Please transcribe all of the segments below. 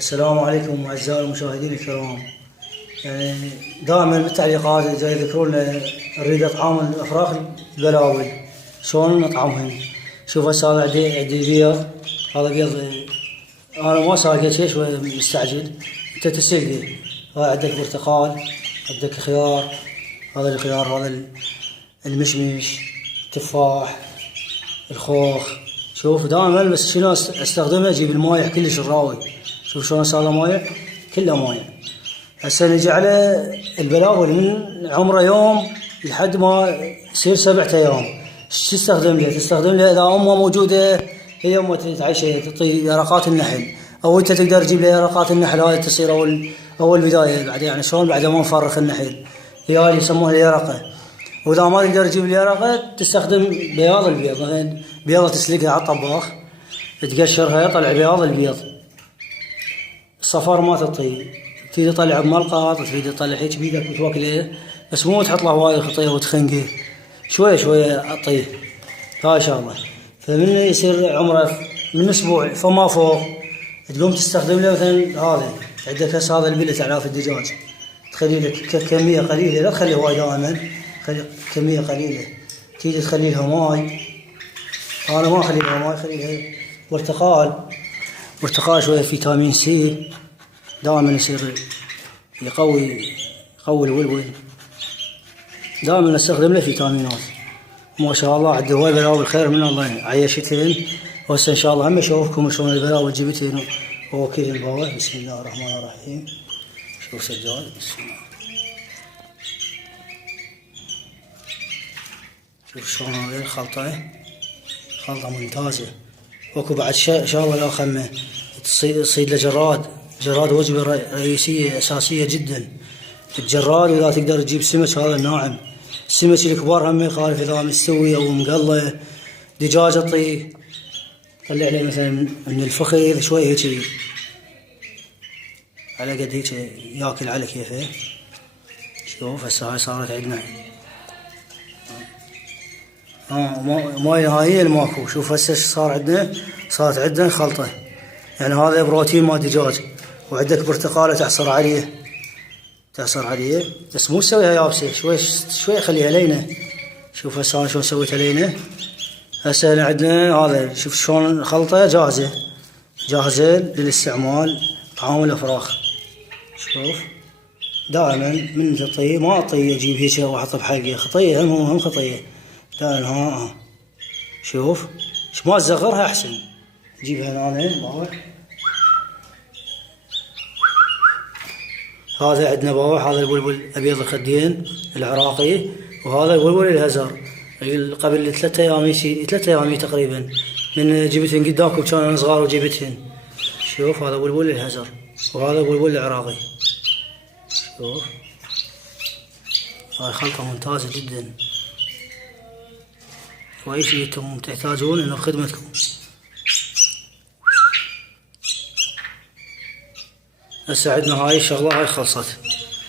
السلام عليكم أعزائي المشاهدين الكرام. يعني دائما بالتعليقات جاي يذكرون لنا نريد أطعام الأفراخ البلاول، شلون نطعمهن؟ شوف هسه هذا عندي بيض، هذا بيض أنا ما سالقه شوي مستعجل، أنت تسلقه. هذا عندك برتقال، عندك خيار، هذا الخيار، هذا المشمش، التفاح، الخوخ. شوف دائما بس شنو استخدمه، اجيب المايع كلش الراوي. شوف شلون صار مايع، كله مايع. هسه نجي على البلاول من عمره يوم لحد ما يصير 7 أيام. شو تستخدم له؟ تستخدم له اذا امه موجوده، هي امه تعيشه تعطي يرقات النحل، او انت تقدر تجيب له يرقات النحل. هاي تصير اول بدايه، بعد يعني شلون بعد ما نفرخ النحل، هي هاي يسموها اليرقه. واذا ما تقدر تجيب اليرقه تستخدم بياض البيض، مثلا بيضه تسلقها على الطباخ، تقشرها يطلع بياض البيض. الصفار ما تعطيه، تريد تطلع بملقط، تريد تطلع هيك بيدك وتوكله، بس مو تحط له هواي خطيه وتخنقه، شويه شويه اعطيه. هاي شغله. فمن يصير عمره من اسبوع فما فوق، تقوم تستخدم له مثلا هذا عندك هسه هذا البلت اعلاف الدجاج، تخلي لك كميه قليله، لا تخلي هواي دائما، خلي كميه قليله. تيجي تخلي لها ماي، انا ما اخلي لها ماي، اخلي لها برتقال شويه فيتامين سي، دائما يصير يقوي الولول. دائما استخدم له فيتامينات. ما شاء الله عندي هواي بلاوي الخير من الله، عيشتهن. وهسه ان شاء الله هم اشوفكم شلون البلاوي جبتهن ووكيل البابا. بسم الله الرحمن الرحيم. شوف سجاد، بسم الله. شوف شلون هذه الخلطة، خلطة ممتازة. وكو بعد شغلة لا خمه، تصيد له جراد وجبة رئيسية أساسية جدا. الجراد، وإذا تقدر تجيب سمك هذا الناعم، السمك الكبار هم ما يخالف إذا مستوي أو مقلى. دجاجة طلع له مثلا من الفخذ شوي هيك على قد هيك ياكل على كيفه. شوف هسه هاي صارت عندنا ماي نهائيا ماكو. شوف هسه صار عندنا، صارت عندنا خلطة، يعني هذا بروتين مال دجاج، وعندك برتقالة تعصر عليه بس مو تسويها يابسة، شوي خليها لينة. شوف هسه شلون سويتها لينة. هسه عندنا هذا، شوف شلون خلطة جاهزة للاستعمال، طعام الأفراخ. شوف دائما من تطيه ما اطيه اجيب هيك واحط بحلقه، خطيه هم خطيه دائما. شوف ما تصغرها احسن، جيبها هنا. هذا عندنا بابا، هذا البلبل ابيض الخدين العراقي، وهذا البلبل الهزر قبل 3 أيام تقريبا من جبتهن قدامكم، كان انا صغار وجبتهن. شوف هذا بلبل الهزر، وهذا بلبل العراقي. شوف هاي خلطة ممتازة جدا، واي شيء انتم تحتاجون انه خدمتكم. هسه عندنا هاي الشغلة، هاي خلصت.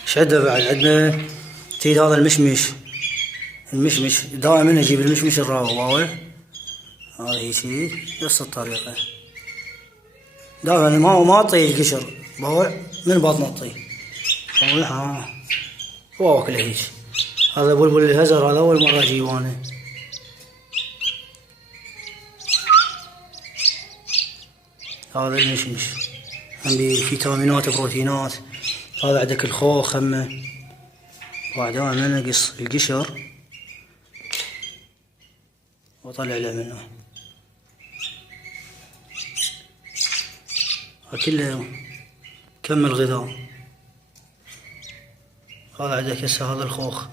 ايش عندنا بعد؟ عندنا تريد هذا المشمش دائما اجيب المشمش الراوي، هذا هيك نفس الطريقة. دائما ما اطي القشر باوع من بطن اطي واكله هيك. هذا بلبل الهزر، هذا اول مرة اجيبه انا. هذا المشمش عندي فيتامينات بروتينات. هذا عندك الخوخ همه، وبعدين انا اقص القشر واطلع له منه، كله كمل غذاء. هذا عندك هسه هذا الخوخ.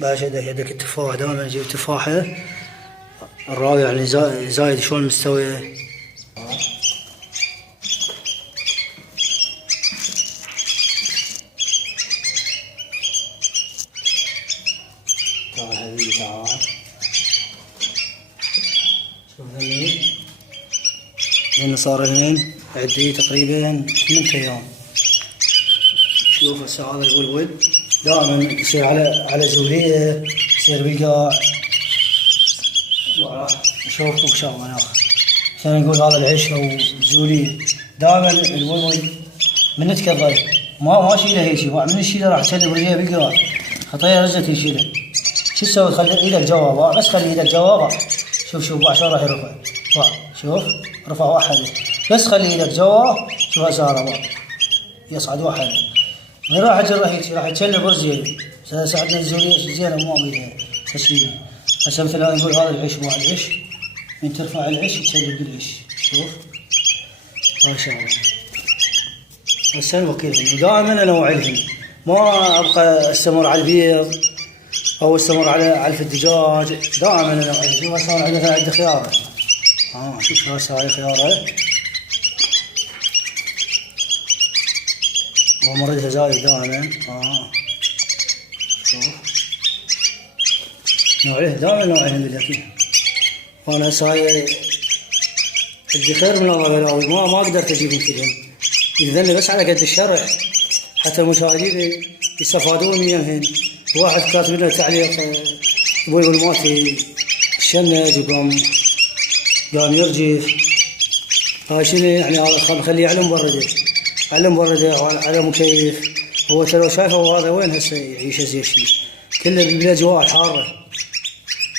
بعد عندك التفاح، دائما اجيب تفاحه الراوي يعني زايد شلون مستوي. تعال حبيبي تعال، شوف هنا صار لين عندي تقريبا 8 أيام. شوف هسه هذا البلبل دائما يصير على زولية، يصير بالقاع. اشوفكم شغله اخر عشان نقول هذا العيش او الزولية. دائما البلبل من نتكضي ما اشيله هيك من الشيله راح تشلب رجليه بالقراء خطيه رجلتي يشيله. شو تسوي؟ تخلي ايدك جوا بس خلي ايدك جوا. شوف عشان راح يرفع شوف رفع واحد بس خلي ايدك جوا. شوف هسه يصعد واحد من راح اجره هيك راح تشلب رجليه. ساعدنا الزوليه زينه مو بيها تشليبه. هسه مثل هذا نقول هذا العيش مو العيش من ترفع العيش تشلب بالعيش. شوف ما شاء الله. هسه نوكلهم دائما انوعلهم ما ابقى استمر على البيض او استمر على علف الدجاج. دائما انوعلهم. شوف هسه عندي خياره. شوف هسه هاي خياره ومردها زايد دائما. شوف نوعلهم باليقين. وانا هسه هاي عندي خير من الله بلاوي ما قدرت اجيبهم كلهم. يذلني بس على قد الشرح حتى المشاهدين يستفادون من يمهن. واحد كاتب لنا تعليق ابوي والماتي الشنج وقام يرجف. هاي شنو يعني؟ خليه على مبرده على مكيف. هو ترى شايفه هذا وين هسه يعيش زي شيء كله بالاجواء الحاره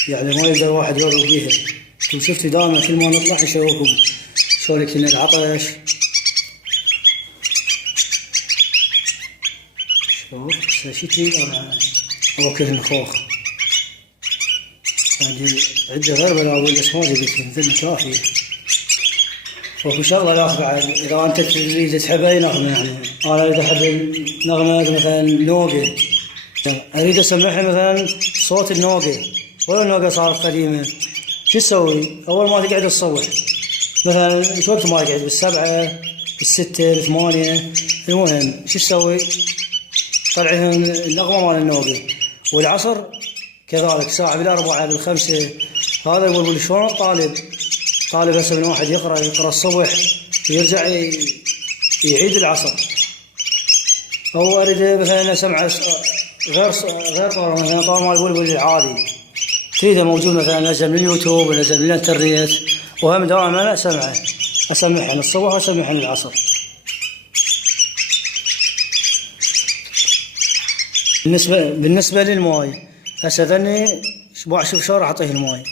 يعني ما يقدر واحد يورق بيها. شفتوا دائما كل ما نطلع نشوفكم شلون كنا العطش. شوف شتي انا اوكل الخوخ عندي غير بلاوي بس ما ادري مثل كافي. وفي شغله لا بعد اذا انت تريد تحب اي نغمه يعني انا اريد احب نغمه مثلا نوقه اريد اسمعها مثلا صوت النوقه. ولا النوقه صارت قديمه شو تسوي؟ اول ما تقعد تصوح مثلا شو وقت ما تقعد بالسبعه بالسته بالثمانيه المهم شو تسوي؟ طلعهم النغمه مال النوقه. والعصر كذلك ساعه بالاربعه بالخمسه. هذا يقول شلون الطالب هسه من واحد يقرا الصبح ويرجع يعيد العصر. او اريد مثلا اسمع غير طور مثلا طور مال البلبل العادي تريده موجود مثلا نزل من اليوتيوب ونزل من الانترنت وهم دائما اسمعهم الصبح واسمعهم العصر. بالنسبه للماي هسه ذني شوف شلون راح اعطيه الماي.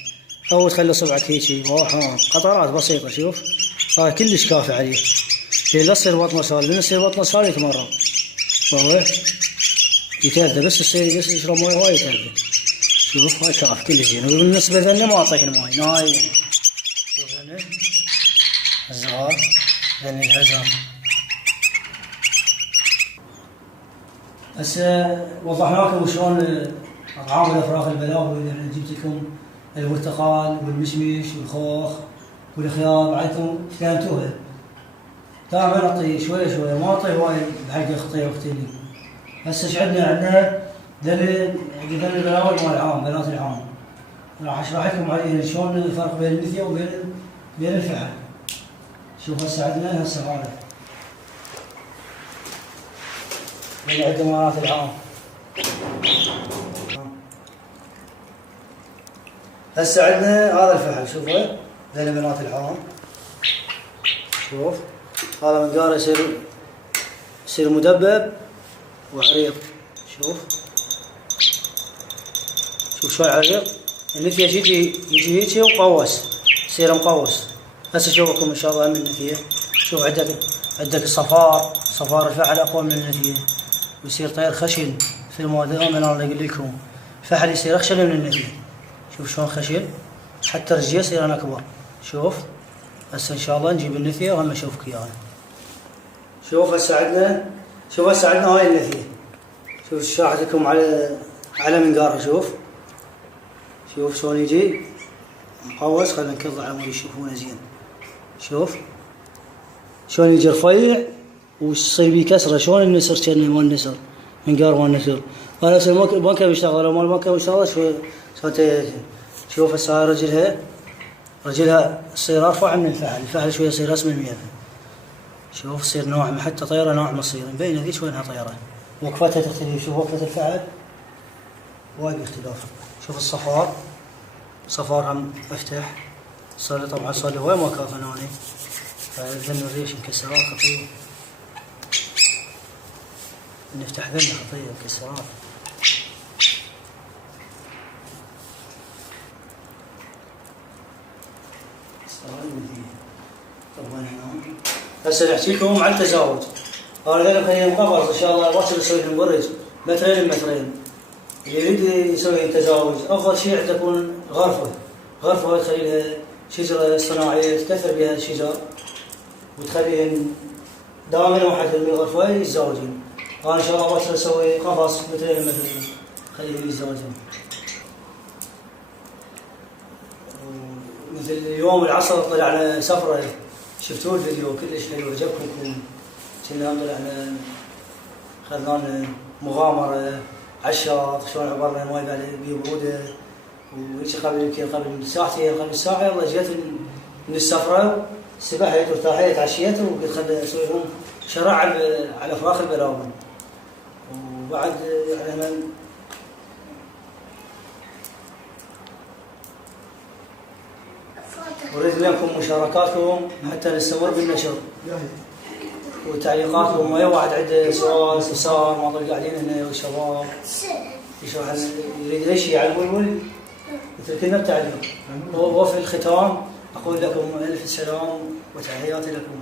او تخلي صبعك هيك قطرات بسيطه. شوف هاي كلش كافي عليه. لا تصير بطنه سالي لان يصير بطنه سالي يتمرن وهو يتهدى بس يشرب مويه وايد يتهدى. شوف هاي كافي كلش زين. وبالنسبه ذني ما اعطيه الماي نهائيا. شوف ذني الزهار ذني الهزار. هسه وضحنا لكم شلون اطعام الافراخ البلاوي اللي جبت لكم البرتقال والمشمش والخوخ والخيار بعدكم فهمتوها. دائما اعطي شويه ما اعطي وايد بحق خطيه وقتين. هسه ايش عندنا ذل البلاوي مال العام بنات العام راح اشرح لكم عليه شلون الفرق بين المثيه وبين الفعل. شوف هسه عندنا هذا من عند بنات العام. هسه عندنا هذا الفحل شوفه ذي بنات العام. شوف هذا من داره يصير مدبب وعريض. شوف شلون عريض. النثيه يجي هيك ومقوس يصير مقوس. هسه اشوفكم ان شاء الله من النثيه. شوف عندك صفار الفحل اقوى من النثيه ويصير طير خشن مثل ما دائما انا اقول لكم. الفحل يصير اخشن من النثيه. شوف شلون خشن حتى رجليه يصير اكبر. شوف هسه ان شاء الله نجيب النثيه وهم اشوفك اياها. شوف هسه عندنا هاي النثيه. شوف شاحت لكم على منقارها. شوف شلون يجي مقوس. خلينا نكض على مود يشوفونه زين. شوف شلون يجي رفيع ويصير بيه كسره. شلون النسر كان مال النسر منقار مال النسر. انا هسه ما كان يشتغل لو ما كان يشتغل شوف هسه رجلها تصير ارفع من الفحل شويه يصير رسم المياه. شوف تصير ناعمه حتى طيره ناعمه تصير مبينه ذيك وينها طيره. وقفتها تختلف. شوف وقفه الفحل وايد اختلاف. شوف صفار هم افتح صار لي طبعا صار لي وين ما كافن اني فذن الريش مكسرات خفيف. نفتح بنا خطية كسرات. هسه نحكي لكم عن التزاوج. هذا خلينا قبض ان شاء الله باكر نسوي لهم برج مترين مترين. اللي يريد يسوي تزاوج افضل شيء عنده تكون غرفه. غرفه تخلي لها شجره صناعيه تكثر بها الشجر وتخليهم دائما واحد من الغرفه يتزوجون. انا ان شاء الله باكر اسوي قفص مترين مترين خليهم يتزوجون. مثل اليوم العصر طلعنا سفره، شفتوا الفيديو كلش حلو عجبكم. كنا طلعنا خذنا مغامره عالشاط شلون عبرنا الماي قاعد ببروده وهيك قبل ساعتين قبل ساعه يلا جيت من السفره سبحت وارتاحيت عشيت وقلت خليني اسوي لهم شرع على فراخ البلاوي. وبعد يعني أريد منكم مشاركاتكم حتى نستمر بالنشر وتعليقاتكم. أي واحد عنده سؤال استفسار ما ضل قاعدين هنا والشباب يريد أي شيء على الولول يترك التعليق. وفي الختام أقول لكم ألف سلام وتحياتي لكم.